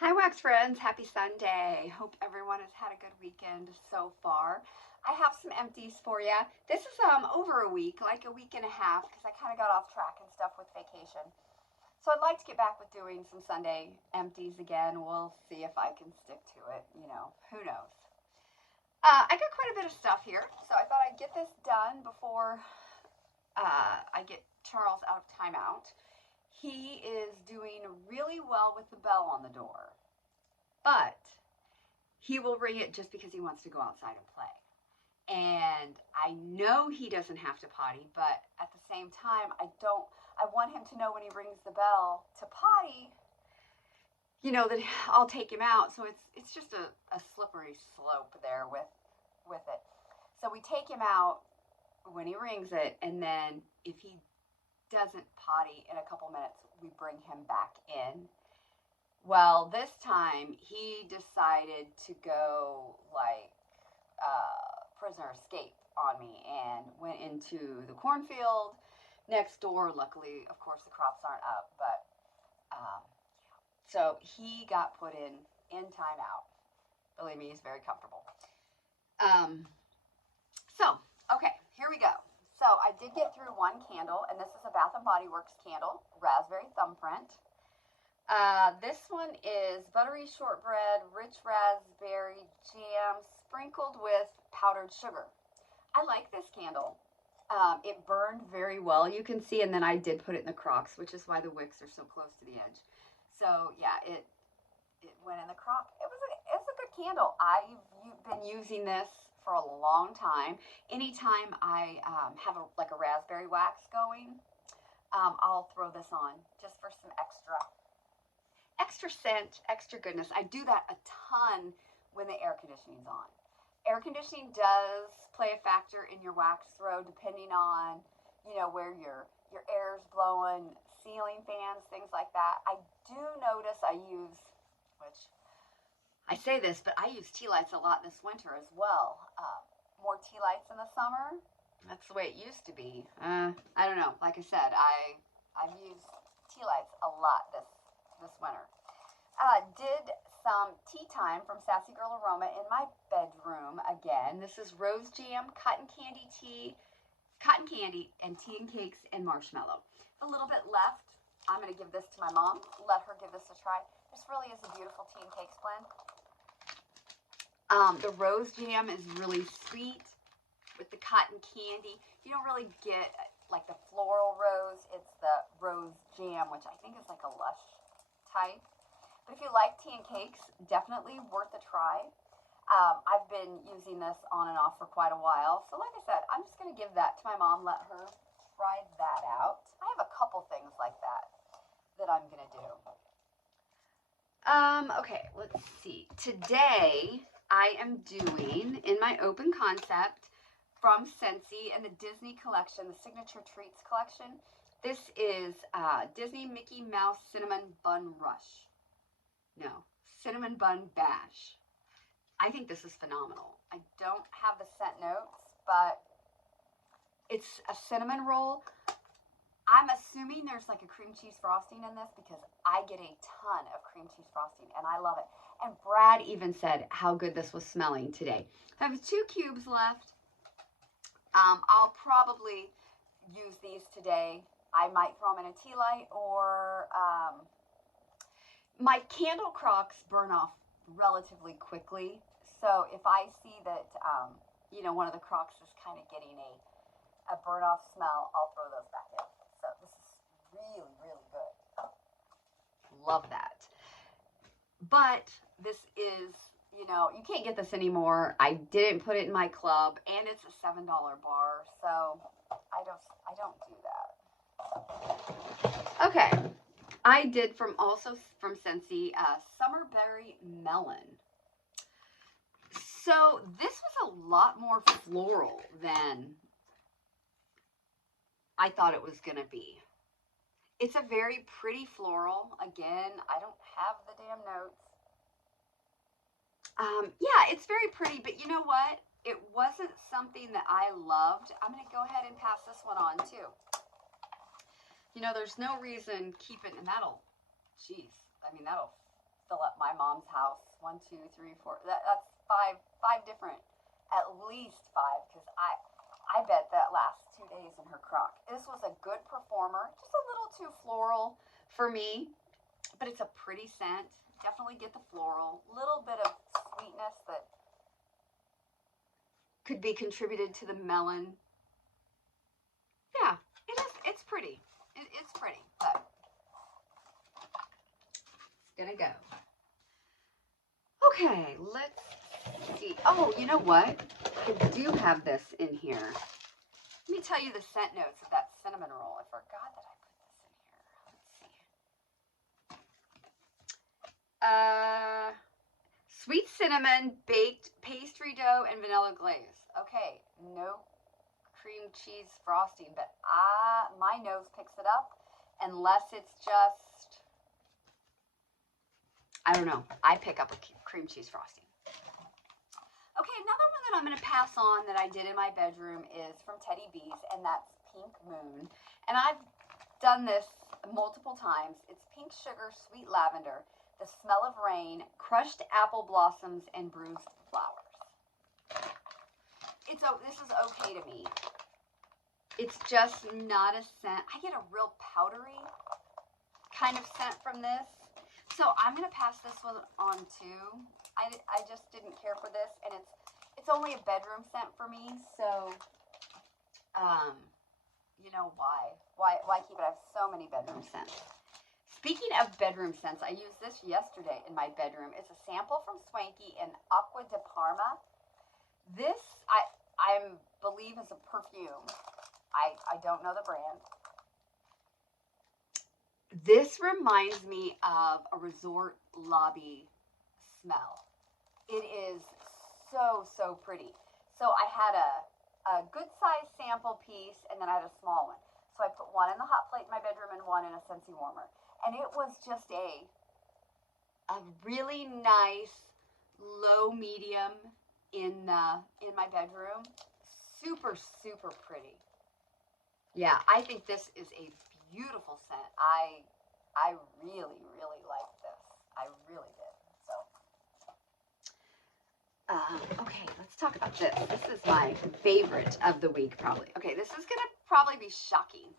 Hi, Wax friends. Happy Sunday. Hope everyone has had a good weekend so far. I have some empties for you. This is over a week, like a week and a half, because I kind of got off track and stuff with vacation. So I'd like to get back with doing some Sunday empties again. We'll see if I can stick to it. Who knows? I got quite a bit of stuff here, so I thought I'd get this done before I get Charles out of timeout. He is doing really well with the bell on the door, but he will ring it just because he wants to go outside and play. And I know he doesn't have to potty, but at the same time, I want him to know when he rings the bell to potty, that I'll take him out. So it's just a slippery slope there with it. So we take him out when he rings it, and then if he doesn't potty in a couple minutes, we bring him back in. Well, this time he decided to go like prisoner escape on me and went into the cornfield next door. Luckily, of course, the crops aren't up, but so he got put in timeout. Believe me, he's very comfortable. So, okay, here we go. So I did get through one candle, and this is a Bath & Body Works candle, raspberry thumbprint. This one is buttery shortbread, rich raspberry jam, sprinkled with powdered sugar. I like this candle. It burned very well, you can see, and then I did put it in the crocks, which is why the wicks are so close to the edge. So yeah, it went in the crock. It's a good candle. I've been using this for a long time. Anytime I have a raspberry wax going, I'll throw this on just for some extra scent, extra goodness. I do that a ton when the air conditioning's on. Air conditioning does play a factor in your wax throw, depending on where your air's blowing, ceiling fans, things like that. I do notice which I say this, but I use tea lights a lot this winter as well. More tea lights in the summer. That's the way it used to be. I don't know. Like I said, I've used tea lights a lot this winter. Did some tea time from Sassy Girl Aroma in my bedroom again. This is rose jam, cotton candy, and tea and cakes and marshmallow. A little bit left. I'm going to give this to my mom. Let her give this a try. This really is a beautiful tea and cakes blend. The rose jam is really sweet with the cotton candy. You don't really get like the floral rose. It's the rose jam, which I think is like a lush type. But if you like tea and cakes, definitely worth a try. I've been using this on and off for quite a while. So like I said, I'm just going to give that to my mom, let her try that out. I have a couple things like that I'm going to do. Okay, let's see. Today, I am doing, in my open concept, from Scentsy and the Disney collection, the Signature Treats collection. This is Disney Mickey Mouse Cinnamon Bun Rush. No, Cinnamon Bun Bash. I think this is phenomenal. I don't have the scent notes, but it's a cinnamon roll. I'm assuming there's like a cream cheese frosting in this because I get a ton of cream cheese frosting and I love it. And Brad even said how good this was smelling today. I have 2 cubes left. I'll probably use these today. I might throw them in a tea light, or my candle crocks burn off relatively quickly. So if I see that, one of the crocks is kind of getting a burn off smell, I'll throw those back in. So this is really, really good. Love that. But this is, you can't get this anymore. I didn't put it in my club, and it's a $7 bar, so I don't do that. Okay, I did from Scentsy, Summer Berry Melon. So this was a lot more floral than I thought it was gonna be. It's a very pretty floral. Again, I don't have the damn notes. Yeah, it's very pretty, but you know what? It wasn't something that I loved. I'm going to go ahead and pass this one on too. There's no reason keeping, and that'll fill up my mom's house. 1, 2, 3, 4. That's five different, at least 5, because I bet that lasts 2 days in her crock. This was a good performer, just a little too floral for me, but it's a pretty scent. Definitely get the floral, little bit of sweetness that could be contributed to the melon. Yeah, it is. It's pretty. It's pretty, but it's gonna go. Okay, let's see. Oh, you know what? I do have this in here. Let me tell you the scent notes of that cinnamon roll. I forgot that I put this in here. Let's see. Sweet cinnamon, baked pastry dough, and vanilla glaze. Okay, no cream cheese frosting, but my nose picks it up unless it's just, I don't know. I pick up a cream cheese frosting. Okay, another one that I'm going to pass on that I did in my bedroom is from Teddy B's, and that's Pink Moon. And I've done this multiple times. It's pink sugar, sweet lavender, the smell of rain, crushed apple blossoms, and bruised flowers. This is okay to me. It's just not a scent. I get a real powdery kind of scent from this. So I'm going to pass this one on too. I just didn't care for this, and it's only a bedroom scent for me, so you know why keep it? I have so many bedroom scents. Speaking of bedroom scents, I used this yesterday in my bedroom. It's a sample from Swanky in Acqua di Parma. This I believe is a perfume. I don't know the brand. This reminds me of a resort lobby smell. It is so pretty. So I had a good size sample piece, and then I had a small one. So I put one in the hot plate in my bedroom and one in a Scentsy warmer. And it was just a really nice low medium in my bedroom. Super pretty. Yeah, I think this is a beautiful scent. I really like this. I really did. So, okay, let's talk about this. This is my favorite of the week, probably. Okay, this is gonna probably be shocking,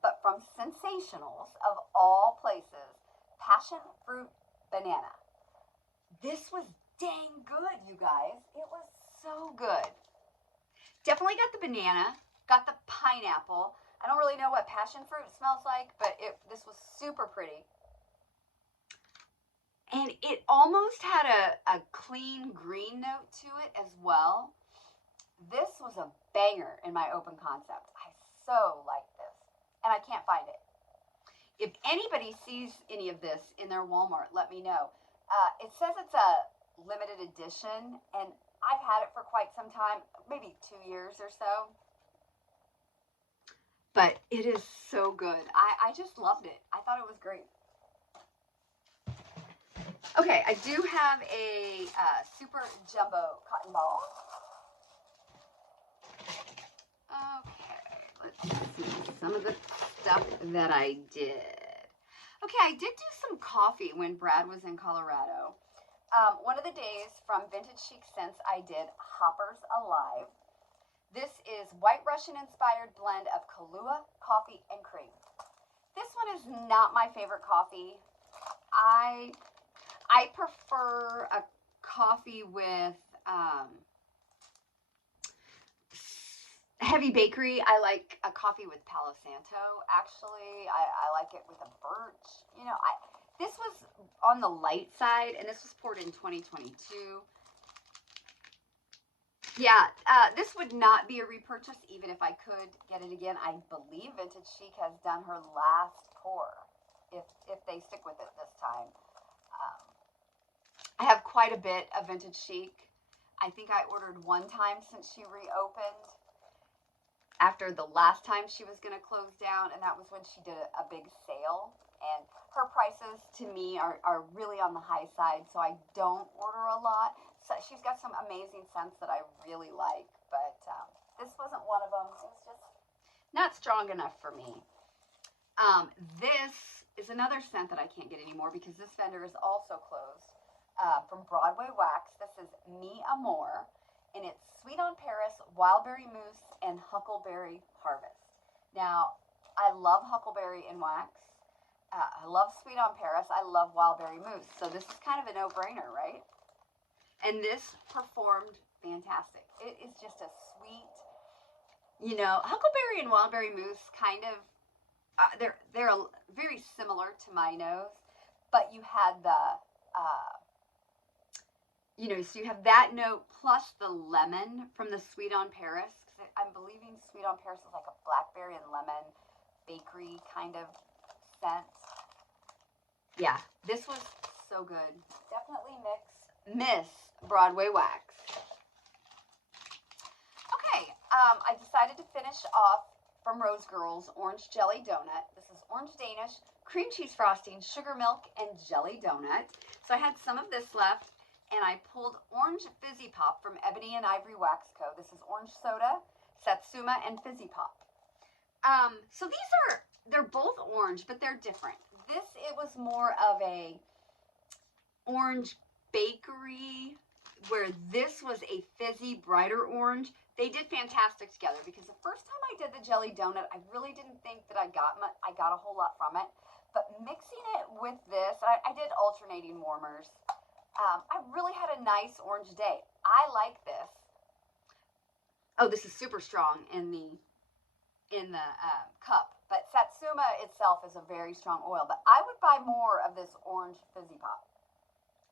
but from Sensationals of all places, Passion Fruit Banana. This was dang good, you guys. It was so good. Definitely got the banana, got the pineapple. I don't really know what passion fruit smells like, but this was super pretty. And it almost had a clean green note to it as well. This was a banger in my open concept. I so like this, and I can't find it. If anybody sees any of this in their Walmart, let me know. It says it's a limited edition, and I've had it for quite some time, maybe 2 years or so. But it is so good. I just loved it. I thought it was great. Okay, I do have a super jumbo cotton ball. Okay, let's see some of the stuff that I did. Okay, I did do some coffee when Brad was in Colorado. One of the days from Vintage Chic Scents, I did Hoppers Alive. This is White Russian inspired blend of Kahlua, coffee, and cream. This one is not my favorite coffee. I prefer a coffee with heavy bakery. I like a coffee with Palo Santo, actually. I like it with a birch. You know, this was on the light side, and this was poured in 2022. Yeah, this would not be a repurchase even if I could get it again. I believe Vintage Chic has done her last pour, if they stick with it this time. I have quite a bit of Vintage Chic. I think I ordered one time since she reopened after the last time she was going to close down, and that was when she did a big sale. And her prices, to me, are really on the high side, so I don't order a lot. So she's got some amazing scents that I really like, but this wasn't one of them. It was just not strong enough for me. This is another scent that I can't get anymore because this vendor is also closed. From Broadway Wax. This is Mi Amor, and it's Sweet on Paris, Wildberry Mousse, and Huckleberry Harvest. Now, I love Huckleberry in wax. I love Sweet on Paris. I love Wildberry Mousse. So this is kind of a no-brainer, right? And this performed fantastic. It is just a sweet, you know, Huckleberry and Wildberry Mousse kind of, they're very similar to my nose, but you had the, you know, so you have that note plus the lemon from the Sweet on Paris. Because I'm believing Sweet on Paris is like a blackberry and lemon bakery kind of scent. Yeah, this was so good. Definitely miss Broadway Wax. Okay, I decided to finish off from Rose Girls Orange Jelly Donut. This is orange Danish, cream cheese frosting, sugar milk, and jelly donut. So I had some of this left. And I pulled Orange Fizzy Pop from Ebony and Ivory Wax Co. This is orange soda, Satsuma, and Fizzy Pop. So they're both orange, but they're different. It was more of a orange bakery, where this was a fizzy, brighter orange. They did fantastic together because the first time I did the jelly donut, I really didn't think that I got a whole lot from it. But mixing it with this, I did alternating warmers. I really had a nice orange day. I like this. Oh, this is super strong in the cup. But Satsuma itself is a very strong oil. But I would buy more of this orange Fizzy Pop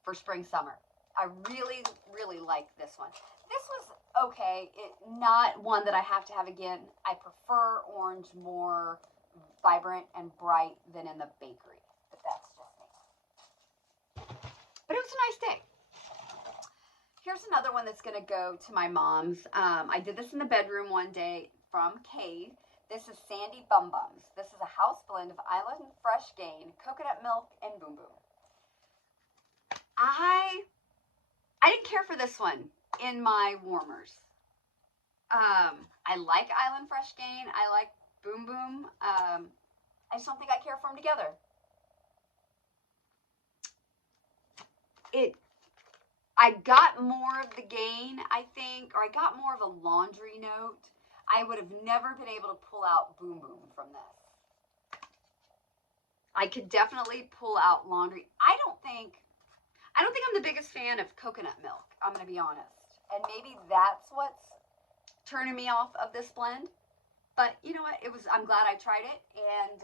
for spring, summer. I really, really like this one. This was okay. Not one that I have to have again. I prefer orange more vibrant and bright than in the bakery. But that's just me. But it was a nice day. Here's another one that's going to go to my mom's. I did this in the bedroom one day from Cave. This is Sandy Bum Bums. This is a house blend of Island Fresh Gain, coconut milk, and Boom Boom. I didn't care for this one in my warmers. I like Island Fresh Gain. I like Boom Boom. I just don't think I care for them together. I got more of the Gain, I think, or I got more of a laundry note. I would have never been able to pull out Boom Boom from this. I could definitely pull out laundry. I don't think I'm the biggest fan of coconut milk, I'm going to be honest. And maybe that's what's turning me off of this blend. But you know what? I'm glad I tried it. And,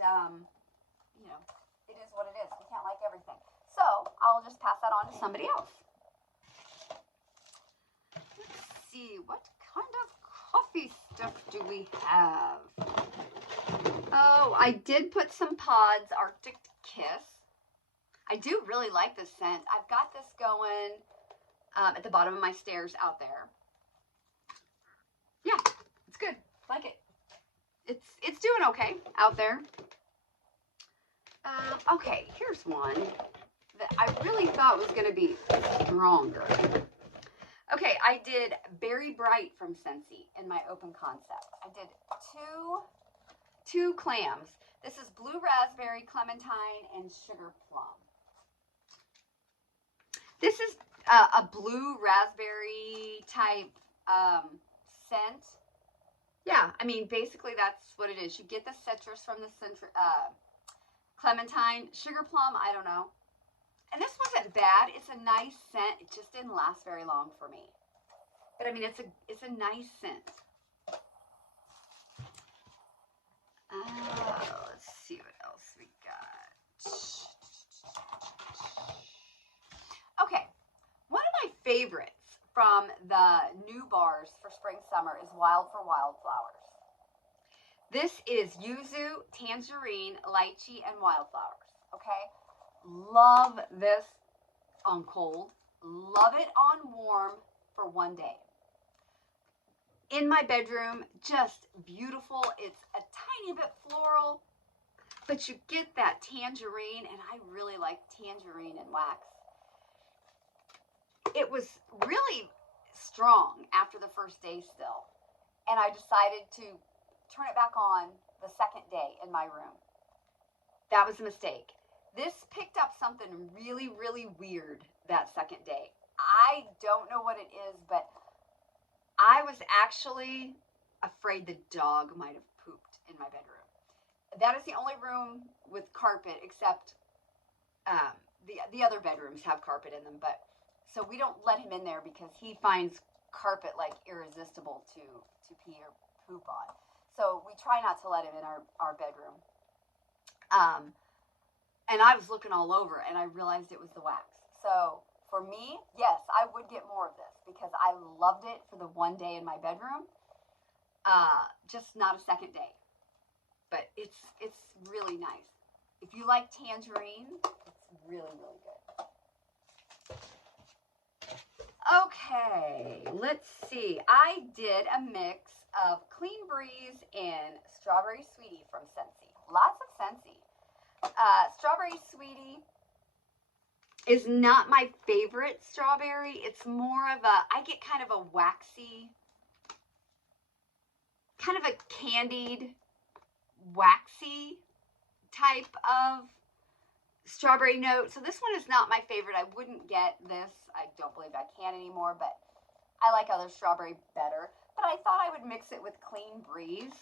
you know, it is what it is. We can't like everything. So I'll just pass that on to somebody else. Let's see. What kind of coffee stuff do we have? Oh, I did put some pods, Arctic Kiss. I do really like this scent. I've got this going at the bottom of my stairs out there. Yeah, it's good. Like it. It's doing okay out there. Okay, here's one that I really thought was going to be stronger. Okay, I did Berry Bright from Censey in my open concept. I did two clams. This is blue raspberry, clementine, and sugar plum. This is a blue raspberry type scent. Yeah, I mean, basically that's what it is. You get the citrus from the clementine. Sugar plum, I don't know. And this wasn't bad. It's a nice scent. It just didn't last very long for me. But I mean, it's a nice scent. Let's see what else we got. Okay, one of my favorites from the new bars for spring summer is Wild for Wildflowers. This is Yuzu, Tangerine, Lychee, and Wildflowers. Okay, love this on cold. Love it on warm for one day. In my bedroom, just beautiful. It's a tiny bit floral, but you get that tangerine, and I really like tangerine in wax. It was really strong after the first day still, and I decided to turn it back on the second day in my room. that was a mistake. This picked up something really, really weird that second day. I don't know what it is, but I was actually afraid the dog might have pooped in my bedroom. That is the only room with carpet, except the other bedrooms have carpet in them. But so we don't let him in there because he finds carpet like irresistible to pee or poop on. So we try not to let him in our bedroom. And I was looking all over and I realized it was the wax. So for me, yes, I would get more of this because I loved it for the one day in my bedroom. Just not a second day. But it's really nice. If you like tangerine, it's really, really good. Okay, let's see. I did a mix of Clean Breeze and Strawberry Sweetie from Scentsy. Lots of Scentsy. Strawberry Sweetie is not my favorite strawberry. It's more of I get kind of a waxy, kind of a candied, waxy type of strawberry note. So this one is not my favorite. I wouldn't get this. I don't believe I can anymore, but I like other strawberry better. But I thought I would mix it with Clean Breeze.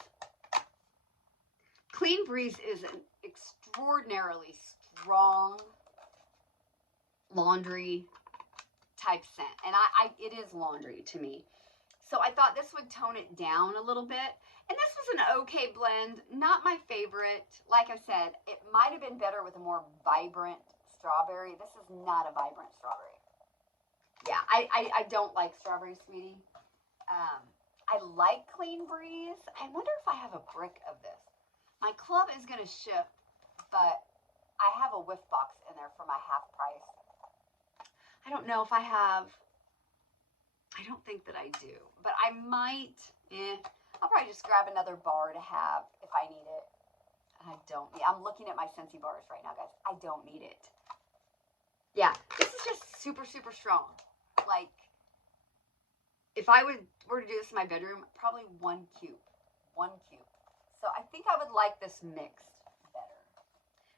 Clean Breeze is an extraordinarily strong laundry type scent, and it is laundry to me. So I thought this would tone it down a little bit. And this was an okay blend, not my favorite. Like I said, it might have been better with a more vibrant strawberry. This is not a vibrant strawberry. Yeah, I don't like Strawberry Sweetie. I like Clean Breeze. I wonder if I have a brick of this. My club is going to ship, but I have a whiff box in there for my half price. I don't know if I have. I don't think that I do, but I might. I'll probably just grab another bar to have if I need it. I don't need. I'm looking at my Scentsy bars right now, guys. I don't need it. Yeah, this is just super, super strong. Like, if I were to do this in my bedroom, probably 1 cube. 1 cube. So I think I would like this mixed better.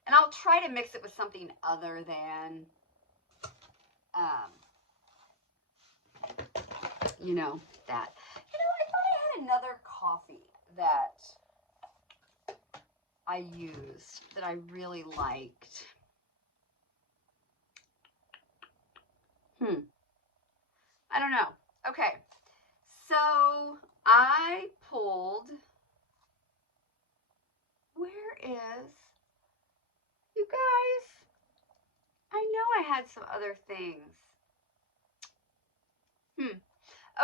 And I'll try to mix it with something other than, you know, that. You know, I thought I had another coffee that I used that I really liked. I don't know. Okay. So I pulled, where is, you guys, I know I had some other things.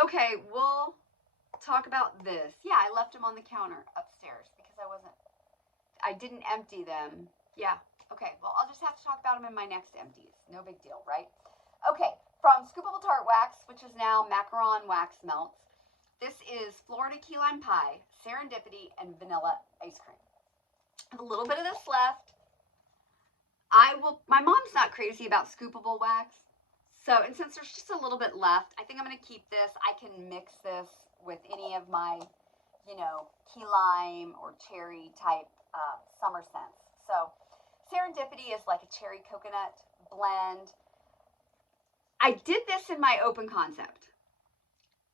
Okay, we'll talk about this. Yeah, I left them on the counter upstairs because I didn't empty them. Yeah, okay, well, I'll just have to talk about them in my next empties. No big deal, right? Okay, from Scoopable Tart Wax, which is now Macaron Wax Melts. This is Florida Key Lime Pie, Serendipity, and Vanilla Ice Cream. I have a little bit of this left. My mom's not crazy about Scoopable Wax. So, and since there's just a little bit left, I think I'm going to keep this. I can mix this with any of my, you know, key lime or cherry type summer scents. So, Serendipity is like a cherry coconut blend. I did this in my open concept,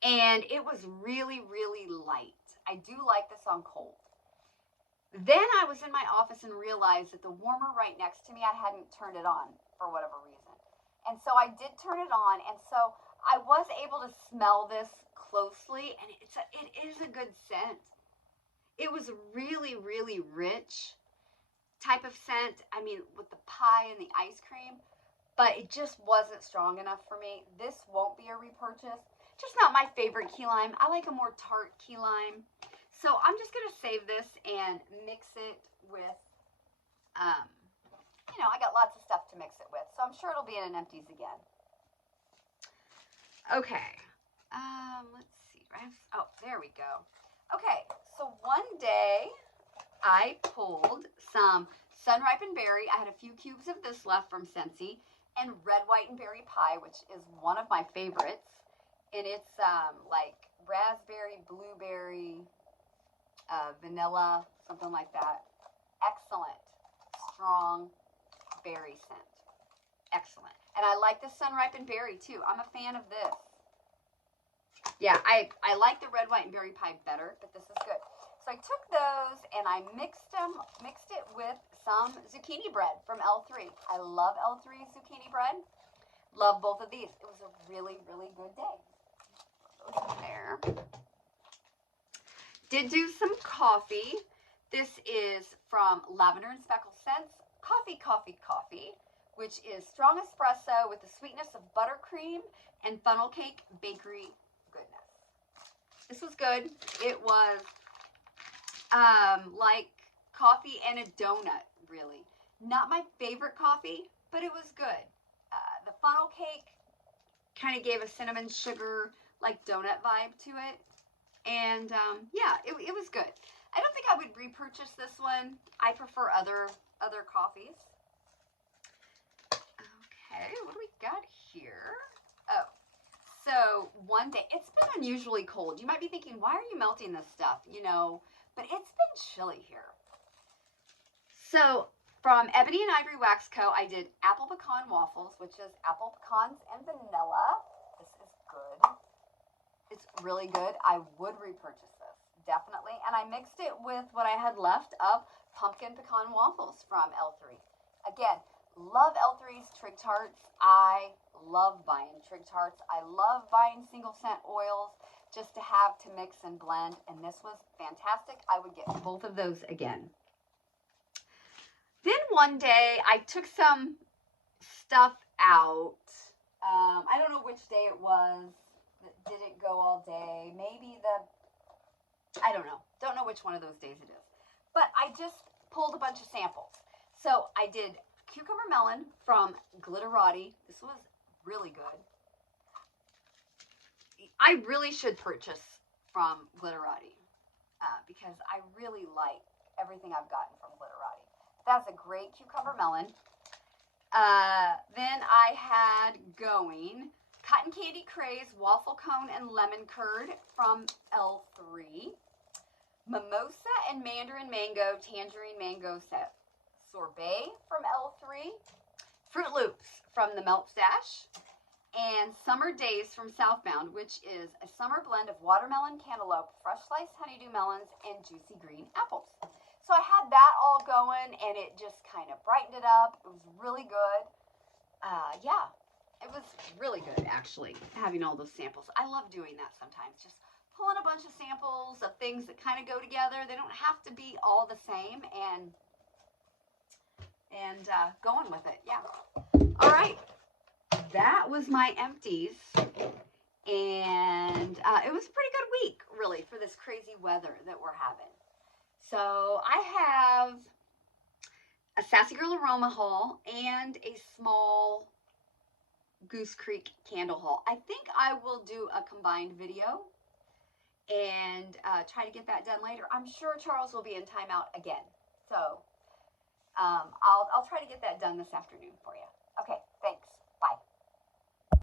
and it was really, really light. I do like this on cold. Then I was in my office and realized that the warmer right next to me, I hadn't turned it on for whatever reason. And so I did turn it on, and so I was able to smell this closely, and it is a good scent. It was really, really rich type of scent. I mean, with the pie and the ice cream, but it just wasn't strong enough for me. This won't be a repurchase. Just not my favorite key lime. I like a more tart key lime. So I'm just going to save this and mix it with, you know, I got lots of stuff to mix it with. So I'm sure it'll be in an Empties again. Okay. Let's see. Oh, there we go. Okay. So one day I pulled some Sunripened Berry. I had a few cubes of this left from Censey, and Red, White, and Berry Pie, which is one of my favorites. And it's like raspberry, blueberry, vanilla, something like that. Excellent. strong berry scent. Excellent. And I like the Sunripened Berry too. I'm a fan of this. Yeah, I like the red, white, and berry pie better, but this is good. So I took those and I mixed it with some zucchini bread from L3. I love L3 zucchini bread. Love both of these. It was a really, really good day. Put those in there. Did do some coffee. This is from Lavender and Speckle Scents. Coffee, which is strong espresso with the sweetness of buttercream and funnel cake bakery goodness. This was good. It was like coffee and a donut, really. Not my favorite coffee, but it was good. The funnel cake kind of gave a cinnamon sugar like donut vibe to it. And yeah, it was good. I don't think I would repurchase this one. I prefer other coffees. Okay, what do we got here? Oh, so one day, it's been unusually cold. You might be thinking, why are you melting this stuff? You know, but it's been chilly here. So from Ebony and Ivory Wax Co., I did apple pecan waffles, which is apple pecans and vanilla. This is good. It's really good. I would repurchase this, definitely. And I mixed it with what I had left of pumpkin pecan waffles from L3. Again, love L3's Trig Tarts. I love buying Trig Tarts. I love buying single scent oils just to have to mix and blend. And this was fantastic. I would get both of those again. Then one day I took some stuff out. I don't know which day it was. Did it go all day? Maybe I don't know. Don't know which one of those days it is. But I just pulled a bunch of samples. So I did cucumber melon from Glitterati. This was really good. I really should purchase from Glitterati because I really like everything I've gotten from Glitterati. That's a great cucumber melon. Then I had going Cotton Candy Craze Waffle Cone and Lemon Curd from L3. Mimosa and Mandarin Mango Tangerine Mango Set. Sorbet from L3. Fruit Loops from the Melt Stash. And Summer Days from Southbound, which is a summer blend of watermelon, cantaloupe, fresh sliced honeydew melons, and juicy green apples. So I had that all going, and it just kind of brightened it up. It was really good. Yeah, it was really good, actually, having all those samples. I love doing that sometimes, just pulling a bunch of samples of things that kind of go together. They don't have to be all the same, and going with it. Yeah. All right. That was my empties, and it was a pretty good week, really, for this crazy weather that we're having. So I have a Sassy Girl Aroma haul and a small Goose Creek candle haul. I think I will do a combined video and try to get that done later. I'm sure Charles will be in timeout again, so I'll try to get that done this afternoon for you.